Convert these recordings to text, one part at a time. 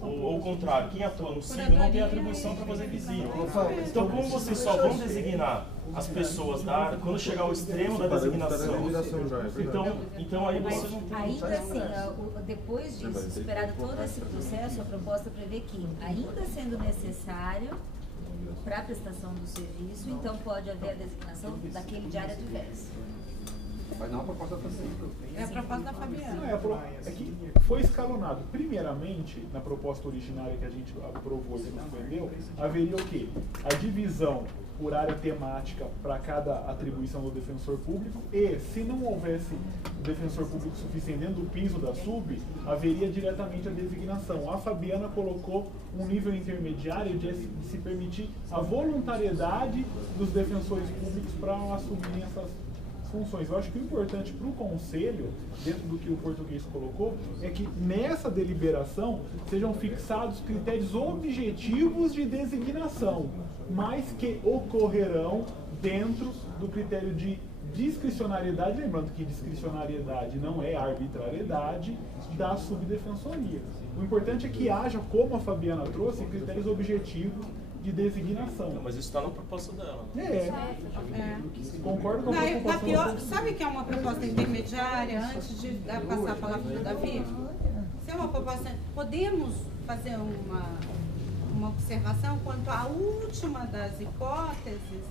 Ou o contrário, quem atua no CIB não tem atribuição para fazer visita. Então, como vocês só vão designar as pessoas da área quando chegar ao extremo da designação, então aí vocês não tem... Ainda assim, depois disso, superado todo esse processo, a proposta prevê que, ainda sendo necessário para a prestação do serviço, então pode haver a designação daquele de área diversa. Mas não a proposta da Fabiana. É a proposta da Fabiana. É que foi escalonado. Primeiramente, na proposta originária que a gente aprovou e suspendeu, haveria o quê? A divisão por área temática para cada atribuição do defensor público e, se não houvesse defensor público suficiente dentro do piso da SUB, haveria diretamente a designação. A Fabiana colocou um nível intermediário de se permitir a voluntariedade dos defensores públicos para assumirem essas funções. Eu acho que o importante para o Conselho, dentro do que o português colocou, é que nessa deliberação sejam fixados critérios objetivos de designação, mas que ocorrerão dentro do critério de discricionariedade, lembrando que discricionariedade não é arbitrariedade da subdefensoria. O importante é que haja, como a Fabiana trouxe, critérios objetivos de designação. Mas isso está na proposta dela. Concordo com a preocupação. Sabe que é uma proposta intermediária, antes de passar a palavra para o Davi? Se é uma proposta, podemos fazer uma observação quanto à última das hipóteses,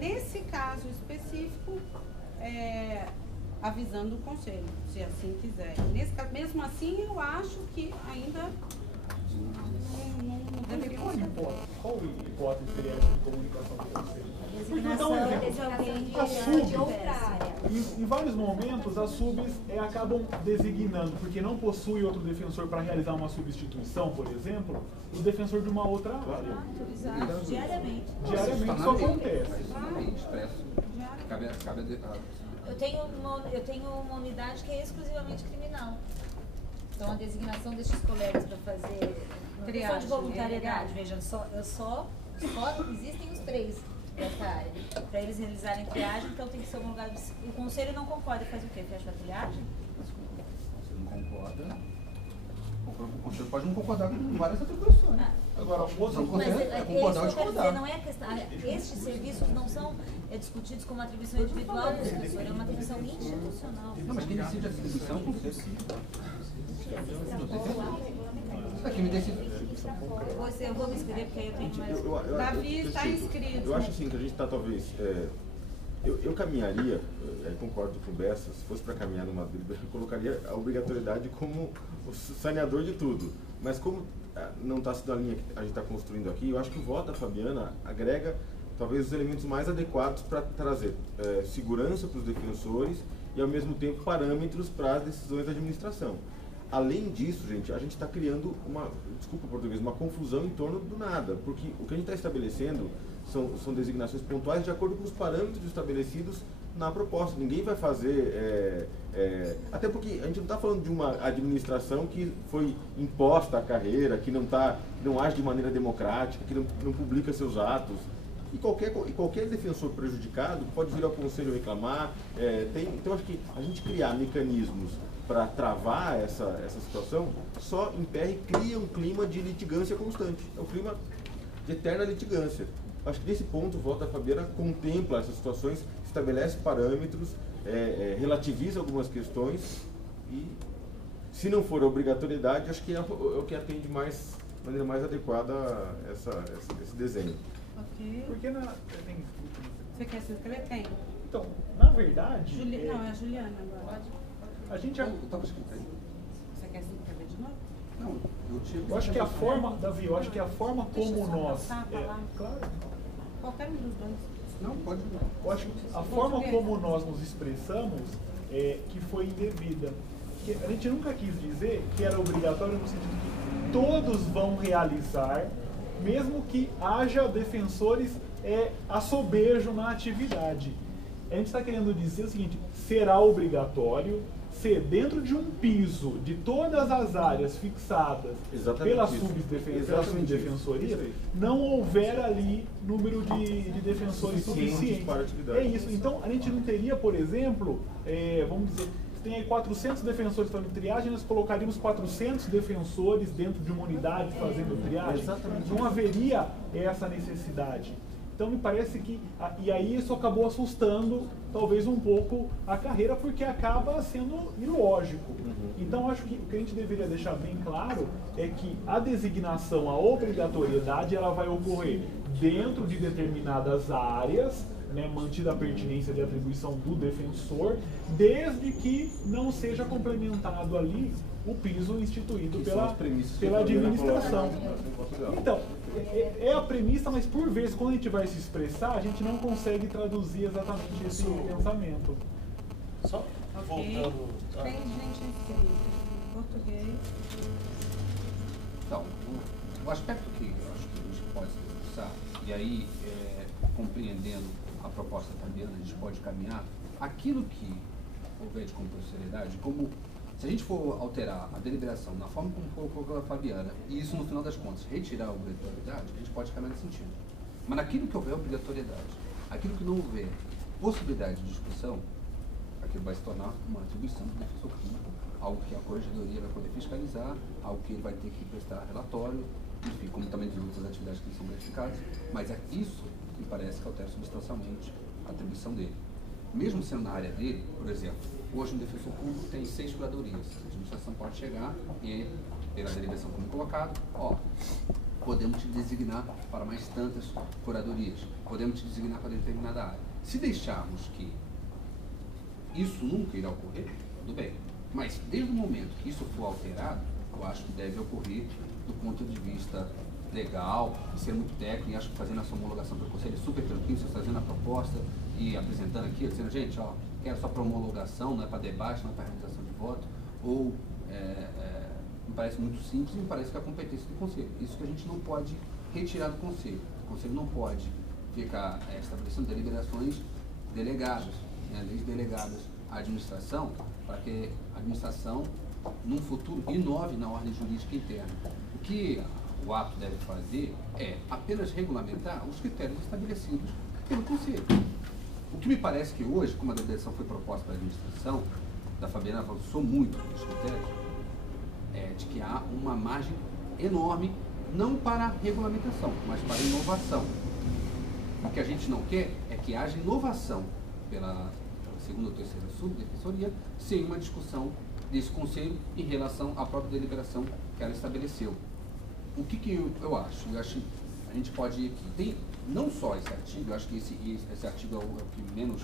nesse caso específico, avisando o Conselho, se assim quiser. Nesse caso, mesmo assim, eu acho que ainda não deveria ser. Qual hipótese seria essa de comunicação com o Conselho? De outra área. Em vários momentos, as subs acabam designando, porque não possui outro defensor para realizar uma substituição, por exemplo, o defensor de uma outra área. Exato, diariamente. Diariamente isso acontece. Eu tenho uma unidade que é exclusivamente criminal. Então, a designação destes colegas para fazer uma questão de voluntariedade, veja, só existem os 3 dessa área. Para eles realizarem triagem, então tem que ser homologado. O Conselho não concorda, faz o quê? Fecha a triagem? Você não concorda? O Conselho pode não concordar com várias atribuições. Agora, outra coisa é concordar ou discordar. Não é a questão. Estes serviços não são discutidos como atribuição individual do defensor, é uma atribuição institucional. Não, mas quem decide a atribuição é o Conselho. Aqui me decide. Eu vou me inscrever porque aí eu tenho mais. Davi está inscrito. Eu acho assim que a gente está talvez. Eu caminharia, concordo com o Bessa, se fosse para caminhar numa deliberação, eu colocaria a obrigatoriedade como o saneador de tudo. Mas como não está sendo a linha que a gente está construindo aqui, eu acho que o voto da Fabiana agrega talvez os elementos mais adequados para trazer segurança para os defensores e ao mesmo tempo parâmetros para as decisões da administração. Além disso, gente, a gente está criando desculpa o português, uma confusão em torno do nada, porque o que a gente está estabelecendo são designações pontuais de acordo com os parâmetros estabelecidos na proposta. Ninguém vai fazer, até porque a gente não está falando de uma administração que foi imposta à carreira, que não age de maneira democrática, que não publica seus atos. E qualquer defensor prejudicado pode vir ao Conselho reclamar. Então, acho que a gente criar mecanismos para travar essa situação só emperra e cria um clima de litigância constante. É um clima de eterna litigância. Acho que nesse ponto o voto da Fabiana contempla essas situações, estabelece parâmetros, relativiza algumas questões e, se não for a obrigatoriedade, acho que é o que atende de maneira mais adequada a esse desenho. Ok. Porque Você quer se inscrever? Tem. Então, na verdade... Não, é a Juliana agora. A gente... Eu estava escrito aí. Você quer se inscrever de novo? Não, eu acho que a forma, Davi, como nós... Claro. Qualquer um dos dois. Não, pode. Eu acho que a forma como nós nos expressamos que foi indevida. Que a gente nunca quis dizer que era obrigatório no sentido que todos vão realizar, mesmo que haja defensores a sobejo na atividade. A gente está querendo dizer o seguinte: será obrigatório se dentro de um piso de todas as áreas fixadas pela subdefensoria, não houver ali número de defensores suficiente. Para a atividade. É isso. Então, a gente não teria, por exemplo, vamos dizer, tem aí 400 defensores fazendo triagem, nós colocaríamos 400 defensores dentro de uma unidade fazendo triagem? Exatamente. Não haveria essa necessidade. Então me parece que, e aí isso acabou assustando talvez um pouco a carreira, porque acaba sendo ilógico. Então acho que o que a gente deveria deixar bem claro é que a designação, a obrigatoriedade, ela vai ocorrer dentro de determinadas áreas, né, mantida a pertinência de atribuição do defensor, desde que não seja complementado ali o piso instituído pela administração. Então, é a premissa, mas por vezes, quando a gente vai se expressar, a gente não consegue traduzir exatamente esse pensamento. Só voltando... Tem gente inscrita. Português. Então, o aspecto que eu acho que a gente pode pensar, e aí, compreendendo a proposta fabiana, a gente pode caminhar aquilo que houver de compulsoriedade, como se a gente for alterar a deliberação na forma como colocou a Fabiana, e isso no final das contas retirar a obrigatoriedade, a gente pode caminhar nesse sentido. Mas naquilo que houver obrigatoriedade, aquilo que não houver possibilidade de discussão, aquilo vai se tornar uma atribuição do defensor público, algo que a corregedoria vai poder fiscalizar, algo que ele vai ter que prestar relatório, enfim, como também de outras atividades que são verificadas, mas isso me parece que altera substancialmente a atribuição dele. Mesmo sendo na área dele, por exemplo, hoje um defensor público tem 6 curadorias. A administração pode chegar e, pela deliberação como colocado, podemos te designar para mais tantas curadorias, podemos te designar para determinada área. Se deixarmos que isso nunca irá ocorrer, tudo bem. Mas desde o momento que isso for alterado, eu acho que deve ocorrer do ponto de vista legal, e ser muito técnico, e acho que fazendo essa homologação para o conselho é super tranquilo, você fazendo a proposta e apresentando aqui, dizendo, gente, quero só para homologação, não é para debate, não é para realização de voto, ou me parece muito simples e me parece que é a competência do conselho. Isso que a gente não pode retirar do conselho. O conselho não pode ficar estabelecendo deliberações delegadas, né, leis delegadas à administração, para que a administração, num futuro, inove na ordem jurídica interna. O que o ato deve fazer é apenas regulamentar os critérios estabelecidos pelo Conselho. O que me parece que hoje, como a deliberação foi proposta para a administração, da Fabiana avançou muito nos critérios, de que há uma margem enorme, não para regulamentação, mas para inovação. O que a gente não quer é que haja inovação pela segunda ou terceira subdefensoria, sem uma discussão desse Conselho em relação à própria deliberação que ela estabeleceu. O que eu acho? Eu acho que a gente pode ir aqui. Tem não só esse artigo, eu acho que esse artigo é o que menos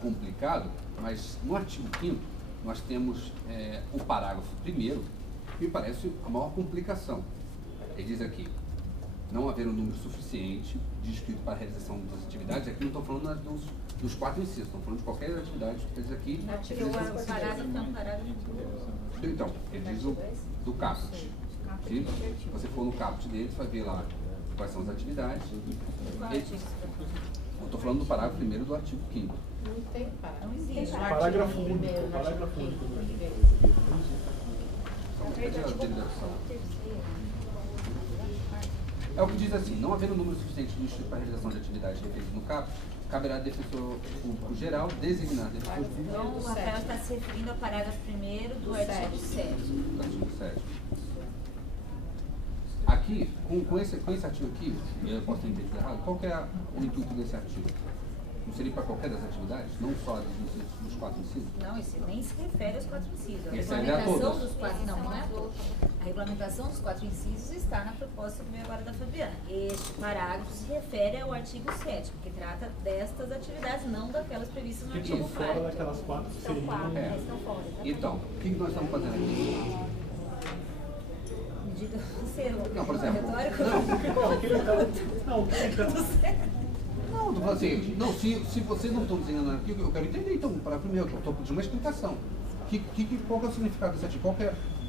complicado, mas no artigo 5º nós temos o parágrafo 1º, que me parece a maior complicação. Ele diz aqui, não haver um número suficiente de inscritos para a realização das atividades. Aqui não estou falando dos 4 incisos, estou falando de qualquer atividade que diz aqui. O parágrafo não, parágrafo. Então, ele diz do caput. Se você for no caput dele, você vai ver lá quais são as atividades. Eu estou falando do parágrafo 1º do artigo 5º. Não tem parágrafo. Não existe. Parágrafo único. Parágrafo único. É o que diz assim, não havendo número suficiente de inscritos para a realização de atividades referidas no caput, caberá ao defensor público geral designar defensor público. Então, o Rafael está se referindo ao parágrafo 1º do artigo 7º. Do artigo 7º. Aqui, com esse artigo aqui, eu posso ter entendido errado, qual que é o intuito desse artigo? Não seria para qualquer das atividades? Não só dos 4 incisos? Não, isso nem se refere aos 4 incisos. A Esse é a regulamentação todos. dos 4, não é a todos. A regulamentação dos 4 incisos está na proposta do agora da Fabiana. Este parágrafo se refere ao artigo 7º, que trata destas atividades, não daquelas previstas no Que artigo estão 4º. fora daquelas 4 que São 4, seriam... estão fora. Exatamente. Então, o que nós estamos fazendo aqui? Me diga você, Não, por exemplo, retórico. Não, assim, não, se você não está dizendo aqui, eu quero entender, então, para primeiro, eu estou pedindo uma explicação. Qual que é o significado desse artigo?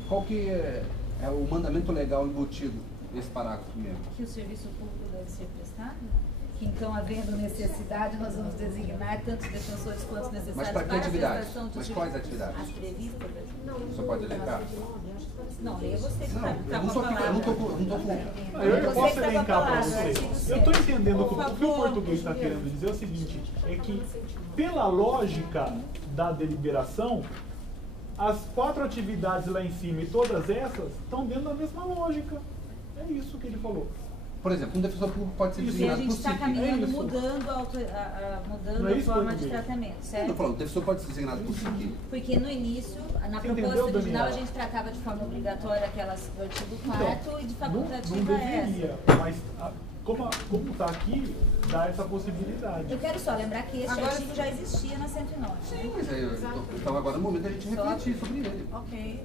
Qual que é o mandamento legal embutido nesse parágrafo primeiro? Que o serviço público deve ser prestado? que então, havendo necessidade, nós vamos designar tantos defensores quanto necessários Mas para que para a atividades? prestação de Mas serviço. quais atividades? As previstas. Você pode elencar? Não, leia você que Não, está eu com não a tô palavra. Eu Você posso que tá com a elencar para palavra, vocês. artigo Eu estou 7. entendendo Por que o que o favor. português está querendo dizer é o seguinte, é que pela lógica da deliberação, as 4 atividades lá em cima e todas essas estão dentro da mesma lógica. É isso que ele falou. Por exemplo, um defensor público pode ser Isso. E a designado gente por está SIC. caminhando, É isso. mudando Não é a isso, forma de português? tratamento, Eu certo? estou falando, o defensor pode ser designado por SIC. Porque no início, na Você proposta entendeu, original, Daniela? a gente tratava de forma obrigatória aquelas do artigo 4 e de Não facultativa essa. deveria, mas como está aqui, dá essa possibilidade. Eu quero só lembrar que esse Agora- artigo já existia na 109. Sim, mas aí, então agora é o momento da gente refletir sobre ele. Ok.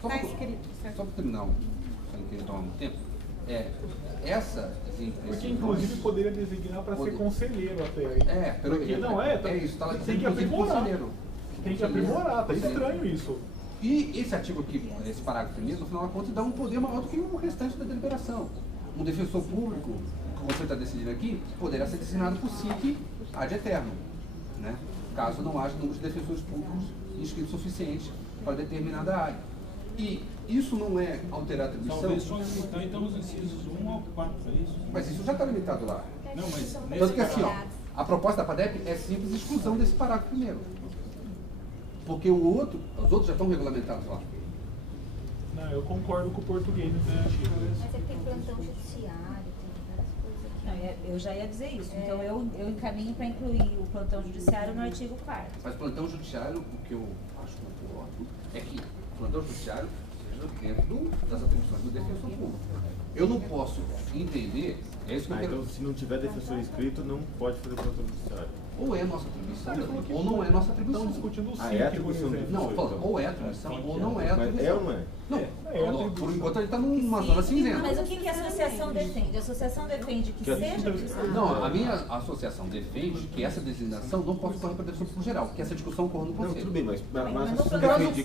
Só Está pra- escrito, certo? Só para terminar, só não queria tomar muito tempo, Porque inclusive poderia designar para ser Poder. conselheiro até. Porque não é, é isso, está lá tem que dizendo, inclusive, aprimorar. conselheiro. Tem que aprimorar, tá Conselheiro. estranho isso. E esse artigo aqui, esse parágrafo primeiro, no final da conta, dá um poder maior do que o restante da deliberação. Um defensor público, como você está decidindo aqui, poderá ser designado por SIC ad eterno, né? Caso não haja número de defensores públicos inscritos suficientes para determinada área. E isso não é alterar a atribuição, Talvez só limitar então os incisos 1 ao 4, é isso? mas isso já está limitado lá. Não, mas Tanto nesse que assim, ó, caso, a proposta da PADEP é simples exclusão desse parágrafo primeiro. Porque os outros já estão regulamentados lá. Não, eu concordo com o português nesse artigo. Mas é que tem plantão judiciário, tem várias coisas aqui. Não, eu já ia dizer isso. Então eu encaminho para incluir o plantão judiciário no artigo 4º. Mas plantão judiciário, o que eu acho concordo é que o plantão judiciário seja dentro das atribuições do defensor público. Eu não posso entender, é isso que eu quero. Então, se não tiver defensor inscrito, não pode fazer plantão judiciário. Ou é nossa atribuição, Ele falou que ou não é nossa Estão atribuição. discutindo o Ah, SIC, é por atribuição do exemplo. Não, defensor. falando, ou é atribuição, ou não é Mas atribuição. é ou não é? Não, atribuição. por enquanto ele está numa zona cinzenta. Mas o que a associação defende? A associação defende que seja... Não, a minha associação defende que essa designação não pode correr para a defensor público geral, que essa discussão corra no Não, Conselho. tudo bem, mas mas a não associação caso- defende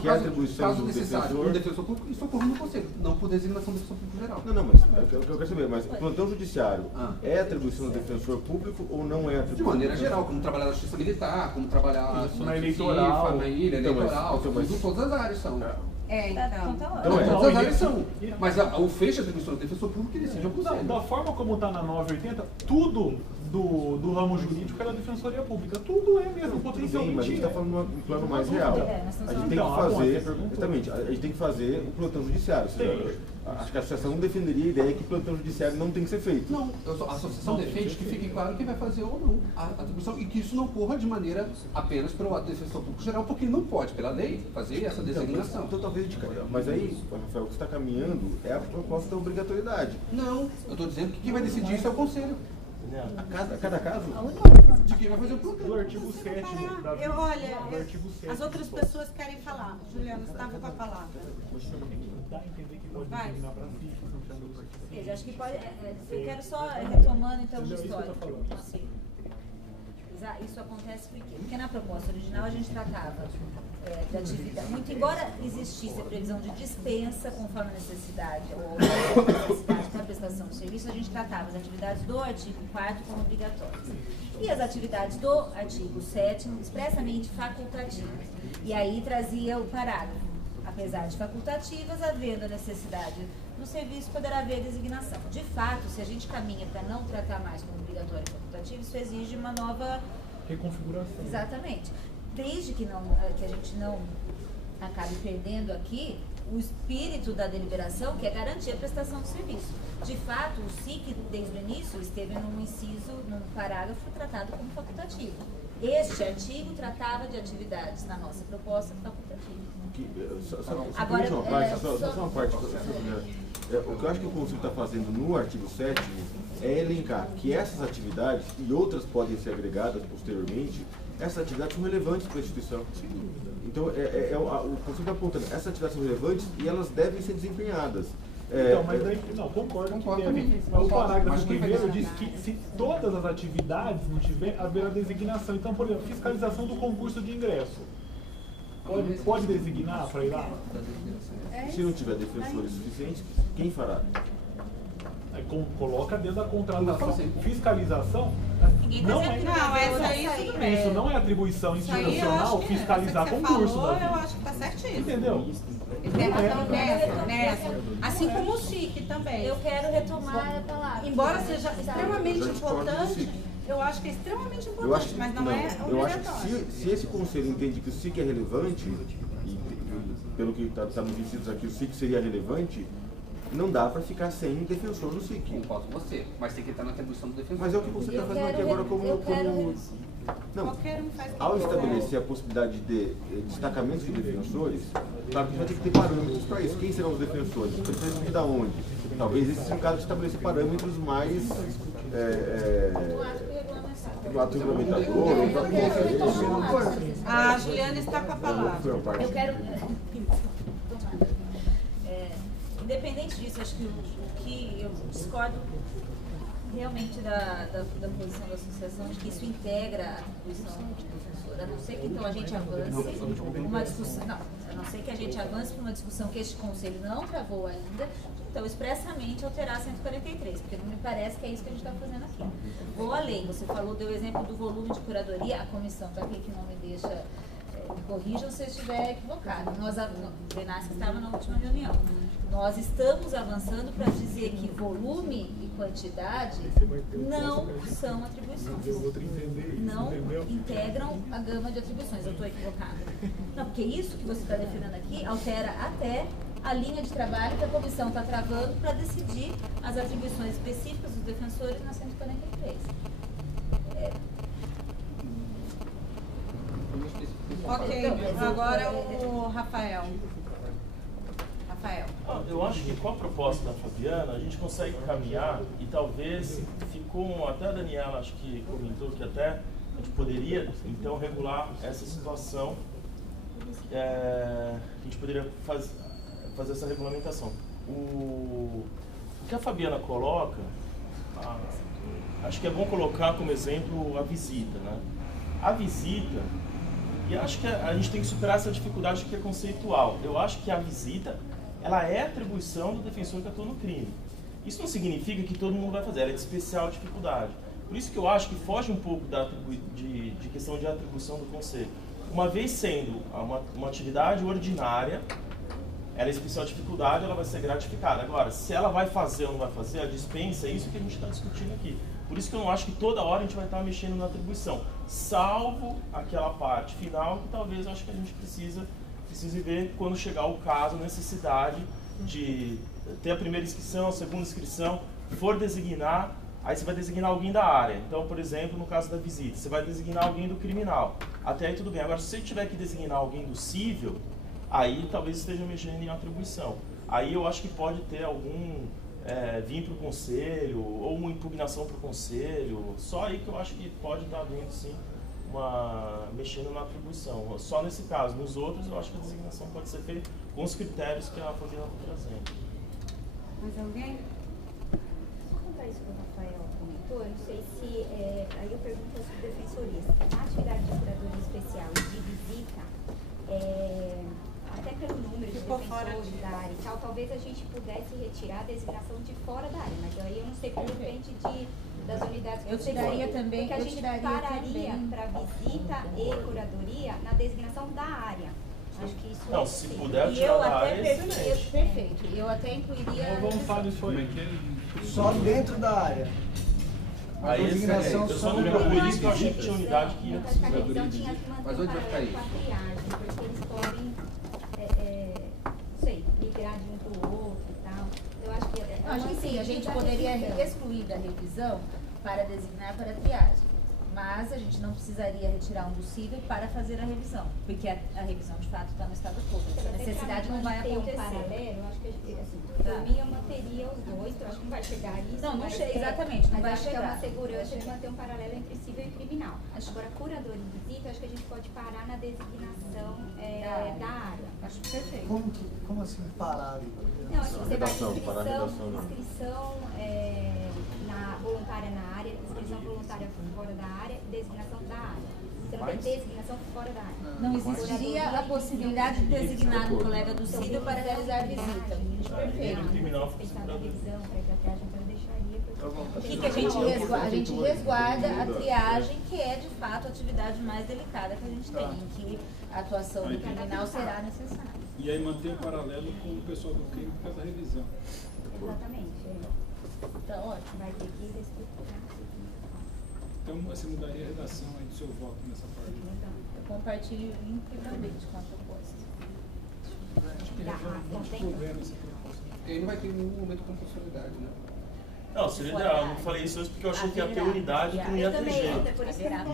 que é atribuição caso do necessário, um defensor. defensor público, isso ocorre no Conselho, não por designação do defensor público geral. Não, mas eu quero saber, mas o plantão judiciário Ah. é atribuição do defensor público ou não é atribuição? De maneira geral, como trabalhar na justiça militar, como trabalhar Isso, na eleitoral. CIFA, na ilha Então, mas- eleitoral, então, mas- tudo, todas as áreas são. Então tá Então ótimo. é. Todas as Não, áreas isso- são. Mas o fecho da atribuição do defensor público que decide é o Não, Conselho. da forma como está na 980, tudo do ramo jurídico é da Defensoria Pública. Tudo é mesmo Sim, potencialmente. mas a gente está falando de um plano mais real. É, nós estamos A gente falando- tem que Então, fazer, você perguntou. exatamente, a gente tem que fazer o plantão judiciário. Ou seja, acho que a associação não defenderia a ideia que plantão judiciário não tem que ser feito. Não, a associação defende que fique claro quem vai fazer ou não a atribuição e que isso não corra de maneira apenas pelo ato do defensor público geral, porque ele não pode, pela lei, fazer essa designação. Então talvez a gente. Mas aí, Rafael, o que você está caminhando é a proposta da obrigatoriedade. Não, eu estou dizendo que quem vai decidir isso é o Conselho. A cada caso. De quem vai fazer o Do plantão. artigo 7 da Olha, do artigo 7. as outras pessoas querem falar. Juliana, estava com a palavra. Dá a entender que pode Vai. designar para si, se não chama do partido. Eu acho que pode. Eu quero só retomando então o Entendeu? Isso que eu tô histórico. falando. Assim, isso acontece porque na proposta original a gente tratava de atividade. Muito embora existisse a previsão de dispensa conforme a necessidade ou a necessidade para a prestação de serviço, a gente tratava as atividades do artigo 4º como obrigatórias. E as atividades do artigo 7º expressamente facultativas. E aí trazia o parágrafo. Apesar de facultativas, havendo a necessidade no serviço, poderá haver designação. De fato, se a gente caminha para não tratar mais como obrigatório e facultativo, isso exige uma nova... Reconfiguração. Exatamente. Desde que a gente não acabe perdendo aqui o espírito da deliberação, que é garantir a prestação de serviço. De fato, o SIC, desde o início, esteve num inciso, num parágrafo tratado como facultativo. Este artigo tratava de atividades, na nossa proposta, facultativas. Agora, Agora, só uma parte. O que eu acho que o Conselho está fazendo no artigo 7º é elencar que essas atividades, e outras podem ser agregadas posteriormente, essas atividades são relevantes para a instituição. Então, o Conselho está apontando, essas atividades são relevantes e elas devem ser desempenhadas. Então, mas daí, não, concordo que Concordo deve. também. Mas o Concordo. parágrafo Mas quem vai primeiro designar? diz que se todas as atividades não tiver, haverá designação. Então, por exemplo, fiscalização do concurso de ingresso. Pode designar para ir lá? Se não tiver defensores suficientes, quem fará? Coloca dentro da contratação. Fiscalização Ninguém tá não dizendo que é. Não, essa vai aí sair. tudo bem. Isso não é atribuição Isso aí eu institucional acho que fiscalizar essa que você concurso. falou, Davi. eu acho que tá certíssimo. Entendeu? Ele tem razão nessa. Assim como o SIC também. Eu quero retomar a palavra. Embora seja extremamente Eu já discordo do importante, SIC. eu acho que é extremamente Eu importante, acho, mas não é eu acho que obrigatório. se esse conselho entende que o SIC é relevante, e pelo que está nos incisos aqui, o SIC seria relevante, não dá para ficar sem defensor do SIC. Concordo com você, mas tem que estar na atribuição do defensor. Mas é o que você está Eu fazendo aqui quero agora como. Não, Qualquer um faz ao estabelecer a possibilidade de destacamentos de defensores, claro que a gente vai ter que ter parâmetros para isso. Quem serão os defensores? Os defensores vão vir da onde? Talvez esse seja o caso de estabelecer parâmetros mais no ato regulamentador, ou no ato conselheiro. A Juliana está com a palavra. Eu quero. Independente disso, acho que o que eu discordo realmente da posição da associação de que isso integra a atribuição defensora, a não ser que então a gente avance uma discussão, não, a não ser que a gente avance para uma discussão que este conselho não travou ainda, então expressamente alterar 143, porque não me parece que é isso que a gente está fazendo aqui. Vou além, você falou, deu o exemplo do volume de curadoria, a comissão está aqui que não me deixa, me corrijam se eu estiver equivocado. Nós, o Benassi estava na última reunião. Nós estamos avançando para dizer que volume e quantidade não são atribuições. Não integram a gama de atribuições. Eu estou equivocada. Não, porque isso que você está defendendo aqui altera até a linha de trabalho que a comissão está travando para decidir as atribuições específicas dos defensores na 143. Ok, agora o Rafael. Eu acho que com a proposta da Fabiana, a gente consegue caminhar e talvez ficou, até a Daniela acho que comentou que até a gente poderia então regular essa situação, a gente poderia fazer essa regulamentação. O que a Fabiana coloca, acho que é bom colocar como exemplo a visita, né? A visita, e acho que a gente tem que superar essa dificuldade que é conceitual. Eu acho que a visita, ela é atribuição do defensor que atua no crime. Isso não significa que todo mundo vai fazer, ela é de especial dificuldade. Por isso que eu acho que foge um pouco de questão de atribuição do conselho. Uma vez sendo uma atividade ordinária, ela é especial dificuldade, ela vai ser gratificada. Agora, se ela vai fazer ou não vai fazer, a dispensa, é isso que a gente está discutindo aqui. Por isso que eu não acho que toda hora a gente vai estar mexendo na atribuição, salvo aquela parte final que talvez eu acho que a gente precise ver quando chegar o caso, a necessidade de ter a primeira inscrição, a segunda inscrição, for designar, aí você vai designar alguém da área. Então, por exemplo, no caso da visita, você vai designar alguém do criminal. Até aí tudo bem. Agora, se você tiver que designar alguém do cível, aí talvez esteja mexendo em atribuição. Aí eu acho que pode ter algum vir para o conselho, ou uma impugnação para o conselho. Só aí que eu acho que pode estar havendo, sim, mexendo na atribuição. Só nesse caso. Nos outros, eu acho que a designação pode ser feita com os critérios que a Fabiana está trazendo. Mais alguém? Só contar isso que o Rafael comentou, eu não sei se... aí eu pergunto aos defensorias. A atividade de curadoria especial e de visita, até pelo número de defensores da área e tal, talvez a gente pudesse retirar a designação de fora da área, mas aí eu não sei como depende das unidades que Eu tiraria também, porque a gente pararia para visita e curadoria na designação da área. Acho que isso não, se puder e tirar eu da até área, é excelente. Perfeito. Eu até incluiria. Então vamos falar disso aí. Só dentro da área. Aí eu só não por isso que eu achei que tinha unidade que ia precisar. Mas onde vai ficar isso? Com a triagem, porque eles podem, não sei, migrar de um para o outro e tal. Eu acho que Acho que sim, a gente poderia excluir da revisão para designar para a triagem. Mas a gente não precisaria retirar um do cível para fazer a revisão, porque a revisão de fato está no estado público. Essa necessidade não vai acontecer. Um paralelo, eu acho que assim, por mim eu manteria os dois, eu acho que não vai chegar a isso. Não chega, exatamente, não vai acho chegar. Que é uma segurança de manter um paralelo entre cível e criminal. Agora, curadoria e visita, acho que a gente pode parar na designação da área. Acho perfeito. Como assim parar? Não, assim, você vai inscrição na voluntária na área, inscrição voluntária fora da área, designação da área. Você não tem designação fora da área. Não existiria a possibilidade de designar um colega do cível para realizar a visita. Perfeito. Não, pensar na revisão, para ir para a triagem, então eu deixaria. O que a gente resguarda? A gente resguarda a triagem, que é de fato a atividade mais delicada que a gente tem, em que a atuação do criminal será necessária. E aí manter o paralelo com o pessoal do crime por causa da revisão. Exatamente. Tá ótimo. Vai ter que reestruturar. Então você mudaria a redação aí do seu voto nessa parte. Eu compartilho integralmente com a proposta. Acho que revisão governo essa proposta. E aí não vai ter nenhum momento de compulsoriedade, né? Não, seria ideal. Eu não falei isso porque eu achei que ia ter unidade que não ia ter jeito.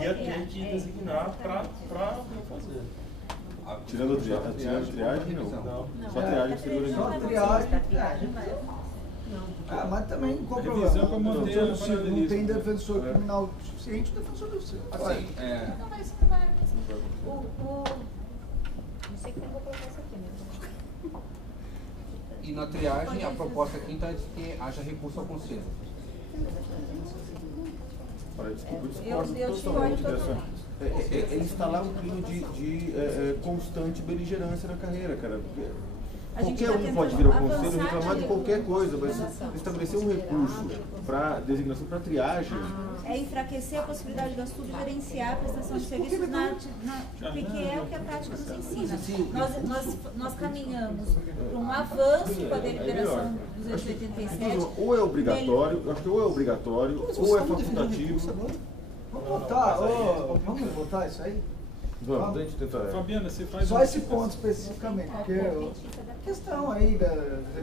Ia ter que designar para fazer. Tirando a triagem, não. Só a triagem segura Só a triagem. Mas também qual o Revisão problema? para manter a Não tem defensor criminal suficiente, o defensor do seu. Assim, Não, mas isso não vai. Não sei como eu vou colocar isso aqui, mas. e na triagem, a proposta aqui então é de que haja recurso ao conselho. Olha, desculpa, Eu discordo totalmente. É instalar um clima de constante beligerância na carreira, cara. Qualquer um pode vir ao conselho reclamar de qualquer coisa, mas estabelecer um recurso para designação para triagem. É enfraquecer a possibilidade da subgerenciar a prestação de serviços porque é o que a prática nos ensina. Nós caminhamos para um avanço com a deliberação 287. Ou é obrigatório, eu acho que ou é obrigatório, ou é facultativo. Vamos votar isso aí? Vamos, a gente tenta. Fabiana, você faz Só esse ponto especificamente, porque a questão aí da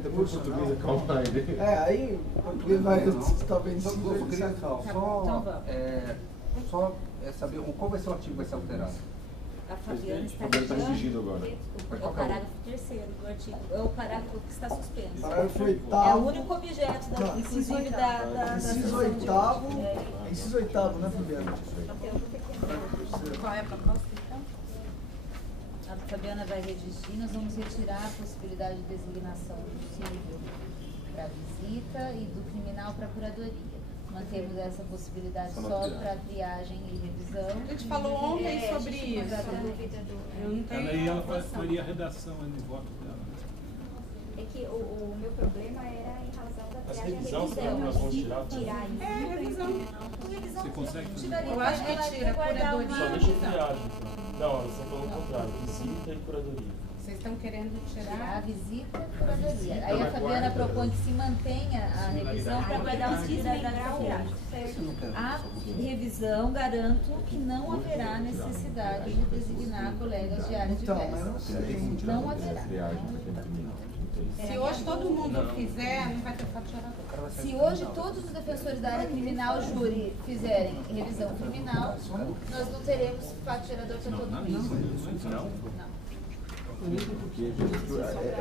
Depois o português acalma ele. aí o português vai talvez Eu queria Então só saber qual vai ser o artigo que vai ser alterado. A Fabiana está Fabiana está redigindo agora. É o parágrafo 3º do artigo. É o parágrafo que está suspenso. Parágrafo É o 8º. único objeto, inclusive, da Inciso 8º. Inciso 8º, né, Fabiana? Qual é a proposta, então? A Fabiana vai redigir, nós vamos retirar a possibilidade de designação do civil para visita e do criminal para curadoria. Mantemos essa possibilidade só para triagem e revisão. A gente falou ontem sobre isso. Eu não tenho. Ela aí ela faria a redação no voto dela. É que o meu problema era em razão da Mas triagem e revisão, será que nós vamos tirar? tirar isso. É, revisão. Você consegue fazer? Eu acho que tira a curadoria. Só deixa triagem. Não, elas estão falando o contrário. Visita e curadoria. Vocês estão querendo Tirar a tirar? visita e curadoria. Aí a Fabiana propõe que se mantenha a revisão para guardar a possibilidade da triagem. A revisão, garanto que não haverá necessidade de designar colegas de área diversa. Não haverá. Se hoje todo mundo fizer, não vai ter faturador. Se hoje todos os defensores da área criminal, júri, fizerem revisão criminal, nós não teremos fato gerador para todo mundo. Não. Porque é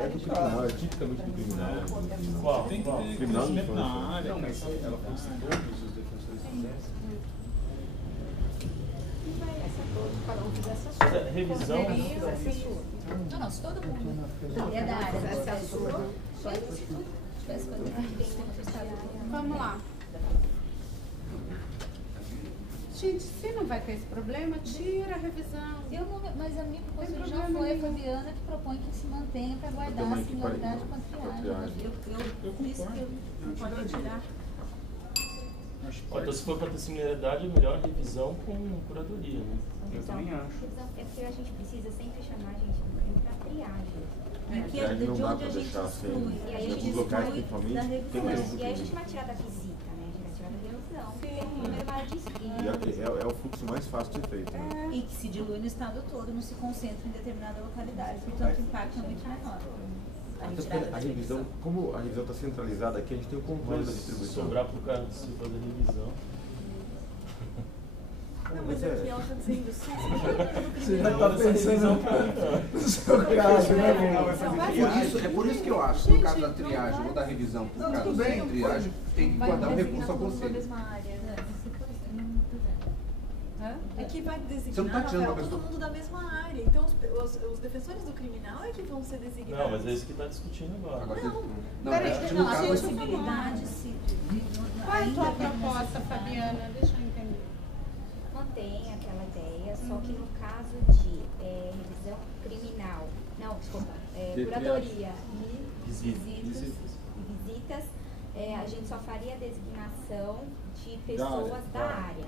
do criminal, é tipicamente do criminal. Qual? Tem que ter Criminal de conhecimento na infância. área. Não, mas ela falou que todos os defensores fizessem. Cada um fizesse a sua. Revisão. Não, se todo mundo é da área, Vamos lá. Gente, se não vai ter esse problema, tira a revisão. Mas a minha proposta Tem já problema foi a nenhum. Fabiana que propõe que se mantenha para guardar a também que senioridade com a com a triagem. triagem. Eu disse que eu não pode retirar. Então, se for para ter similaridade, é melhor revisão com curadoria, né? Eu também acho. É porque a gente precisa sempre chamar a gente do crime para triagem. Que A é gente não de dá onde para a gente deixar sem. exclui. E aí a gente Nos locais, exclui principalmente, da tem revisão. mesmo E aí a gente crime. vai tirar da visita, né? A gente vai tirar da revisão. Tem um número maior de inscritos. E é o fluxo mais fácil de ser feito. Né? E que se dilui no estado todo, não se concentra em determinada localidade. Portanto, o impacto é muito menor. Até porque a revisão, como a revisão está centralizada aqui, a gente tem o controle da Mas distribuição. sobrar para o cara de se fazer revisão. Não, mas aqui ela está dizendo Você já está pensando no seu caso, né, É por isso que eu acho que no caso da triagem ou da revisão, por causa da triagem, tem que guardar o recurso ao conselho. É que vai Você não designar, tá tirando Rafael, a pessoa. todo mundo da mesma área. Então os defensores do criminal é que vão ser designados. Não, mas é isso que está discutindo agora. Agora, não, Peraí, acho que Não, no a caso possibilidade se. Qual é a tua proposta, Fabiana? Deixa eu entender. Mantém aquela ideia, só que no caso de revisão criminal, não, desculpa, De curadoria e Visita. visitas visitas, a gente só faria a designação de pessoas da área.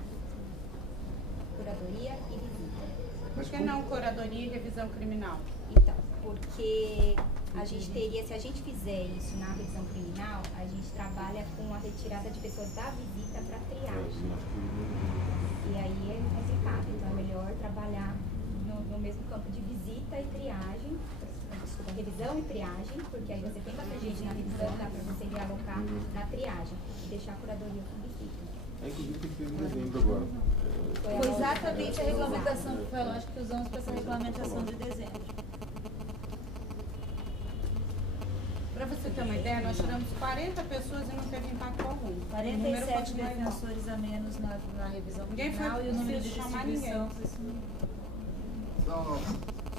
Curadoria e visita. Por que não curadoria e revisão criminal? Então, porque a gente teria, se a gente fizer isso na revisão criminal, a gente trabalha com a retirada de pessoas da visita para triagem. E aí é complicado, então é melhor trabalhar no mesmo campo de visita e triagem, desculpa, revisão e triagem, porque aí você tem bastante gente na revisão, dá para você realocar na triagem e deixar a curadoria com visita. Inclusive tem que ter um dezembro agora. Foi exatamente a regulamentação, foi a lógica que usamos para essa regulamentação de dezembro. Para você ter uma ideia, nós tiramos 40 pessoas e não teve impacto algum. 47 defensores a menos na revisão criminal e o número de distribuição. Não.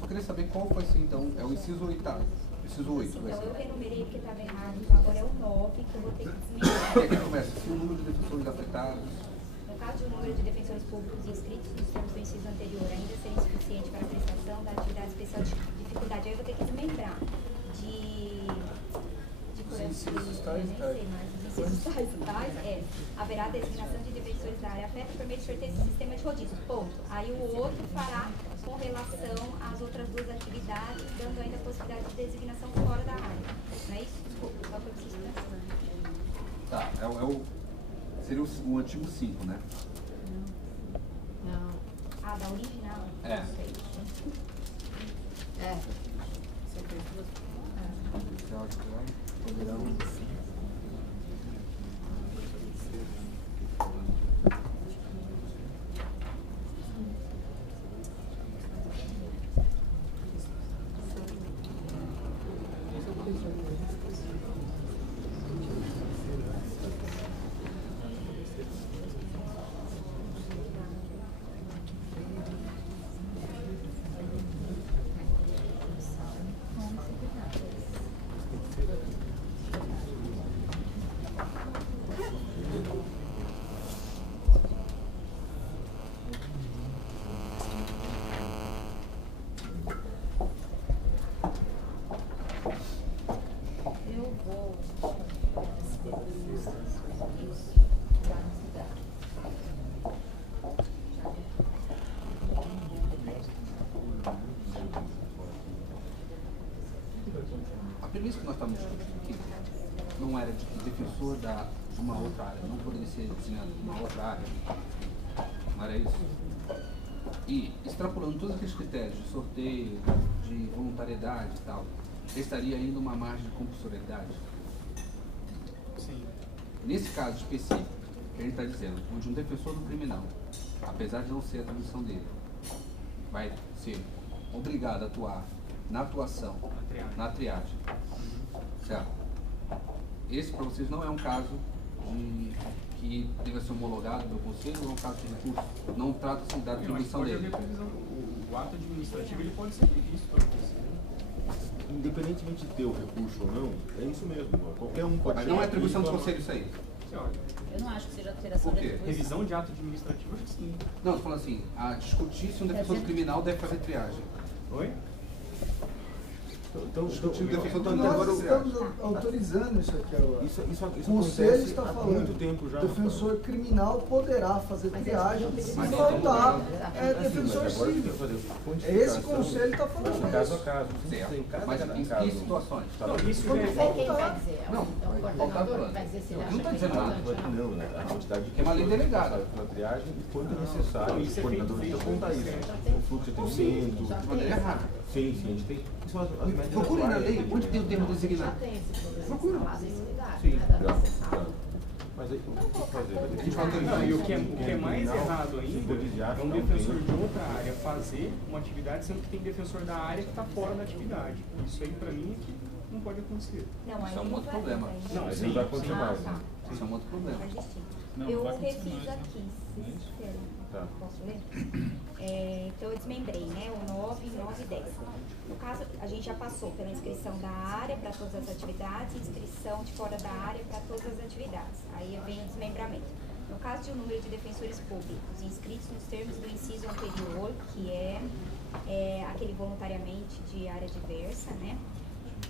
Só queria saber qual foi assim, então, é o inciso 8º. Inciso 8 vai Então ser. eu renumerei porque estava errado, então agora é o 9 que eu vou ter que desmentir. Aí que começa, se o número de defensores afetados. No caso de o número de defensores públicos inscritos nos termos do inciso anterior ainda ser insuficiente para a prestação da atividade especial de dificuldade, aí eu vou ter que desmembrar haverá a designação de defensores da área afeta por meio de sorteio do sistema de rodízio. Ponto. Aí o outro fará com relação às outras duas atividades, dando ainda a possibilidade de designação fora da área. Não é isso? Desculpa, só foi preciso pensar. Tá, seria o artigo 5, né? Não. Ah, da original? É. Não sei. Você fez duas. A premissa que nós estamos discutindo aqui não era de que o defensor de uma outra área não poderia ser designado de uma outra área. Não era isso? E, extrapolando todos aqueles critérios de sorteio, de voluntariedade e tal, estaria ainda uma margem de compulsoriedade? Sim. Nesse caso específico, que a gente está dizendo, onde um defensor do criminal, apesar de não ser a atribuição dele, vai ser obrigado a atuar na atuação, na triagem. Certo? Esse para vocês não é um caso que deve ser homologado pelo conselho, ou é um caso de recurso? Não trata-se da atribuição dele. O ato administrativo ele pode ser revisto pelo conselho. Independentemente de ter o recurso ou não, é isso mesmo. Qualquer um pode. Mas não é atribuição do conselho isso aí? Eu não acho que seja alteração Por de quê? atribuição. Revisão de ato administrativo, acho que sim. Não, estou falando assim, a discutir se um defensor criminal deve fazer triagem. Oi? Então, Discutir o defensor do Nós agora estamos autorizando isso aqui agora. Isso O conselho acontece está há falando, muito tempo já. o defensor criminal poderá fazer triagem Mas se então, faltar Assim, defensor mas agora tem civil. que fazer É esse conselho está falando Mas caso a isso. caso. Certo. Tem cada Mas em caso. que situações? Não, isso Quando já é faltar, Quem vai dizer? Não, Então, o faltar coordenador plano. vai dizer se ele Não acha está que dizendo é nada. importante ou não. Não, né? A quantidade de É uma lei pessoas delegada. responsáveis pela triagem e quanto é necessário. Não, isso O é coordenador feito precisa contar isso. O fluxo de atendimento. De maneira errada. Sim, a gente tem. Isso são as médias Procure na atuais, lei, né? onde tem o termo Já designado. tem esse problema Procura. instalado em unidade, Sim, não é da já. necessário. Mas aí, o que tem que fazer? Vai ter A gente vai ter Não, e o que é mais criminal, errado ainda supervigiar, é um não defensor tem. de outra área fazer uma atividade sendo que tem defensor da área que está fora da atividade. Isso aí pra mim é que não pode acontecer. Não, aí Isso é um não outro vai problema. ainda. Não, Mas sim, não vai acontecer sim. mais, tá. né? Isso é um outro problema. Mais distinto. Não, Eu vai acontecer refiz mais, aqui, se vocês querem. Tá. Posso ler? Então eu desmembrei, né? O 9, 9 e 10. No caso, a gente já passou pela inscrição da área para todas as atividades e inscrição de fora da área para todas as atividades. Aí vem o desmembramento. No caso de um número de defensores públicos inscritos nos termos do inciso anterior, que é aquele voluntariamente de área diversa, né?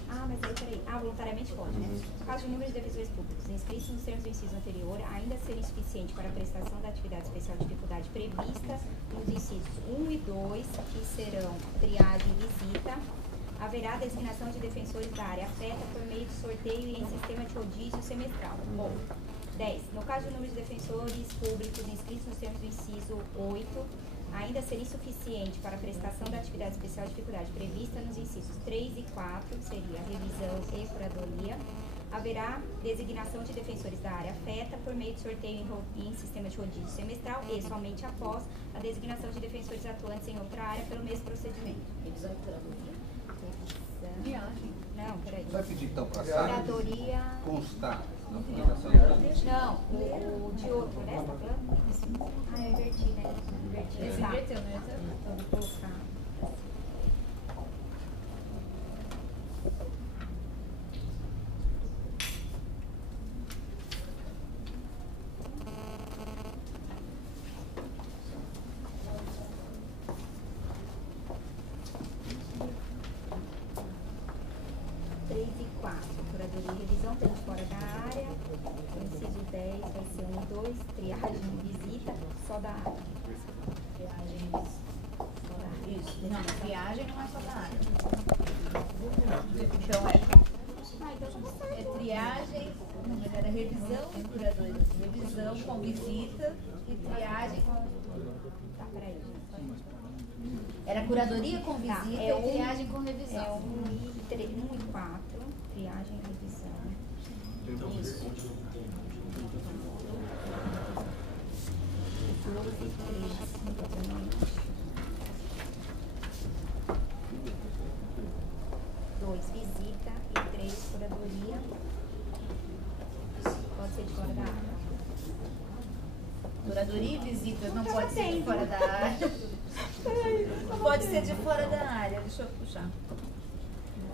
mas aí, peraí. Voluntariamente pode, né? No caso de número de defensores públicos inscritos nos termos do inciso anterior, ainda ser insuficiente para a prestação da atividade especial de dificuldade prevista nos incisos 1 e 2, que serão triagem e visita, haverá a designação de defensores da área afeta por meio de sorteio e em sistema de rodízio semestral. 10. No caso de número de defensores públicos inscritos nos termos do inciso 8, ainda ser insuficiente para a prestação da atividade especial de dificuldade prevista nos incisos 3 e 4, seria revisão e curadoria, haverá designação de defensores da área afeta por meio de sorteio em sistema de rodízio semestral e somente após a designação de defensores atuantes em outra área pelo mesmo procedimento. Revisão e curadoria? Revisão. Não, peraí. Vai pedir então para curadoria. Constar na publicação. Não, o de outro, né? Você tá falando? Eu inverti, né? Inverti. Esse inverteu, né? Então, vou colocar. Só da área. Triagem só da área. Isso. Não, triagem não é só da área. Então é triagem, não, mas era revisão e curadoria. Revisão com visita e triagem com. Tá, peraí. Era curadoria com visita e triagem com revisão. É 1 e 4, triagem e revisão. Isso. 2 e 3. 2, visita e 3, curadoria. Pode ser de fora da área. Curadoria e visita não pode ser de fora da área. Não pode ser de fora da área. Deixa eu puxar.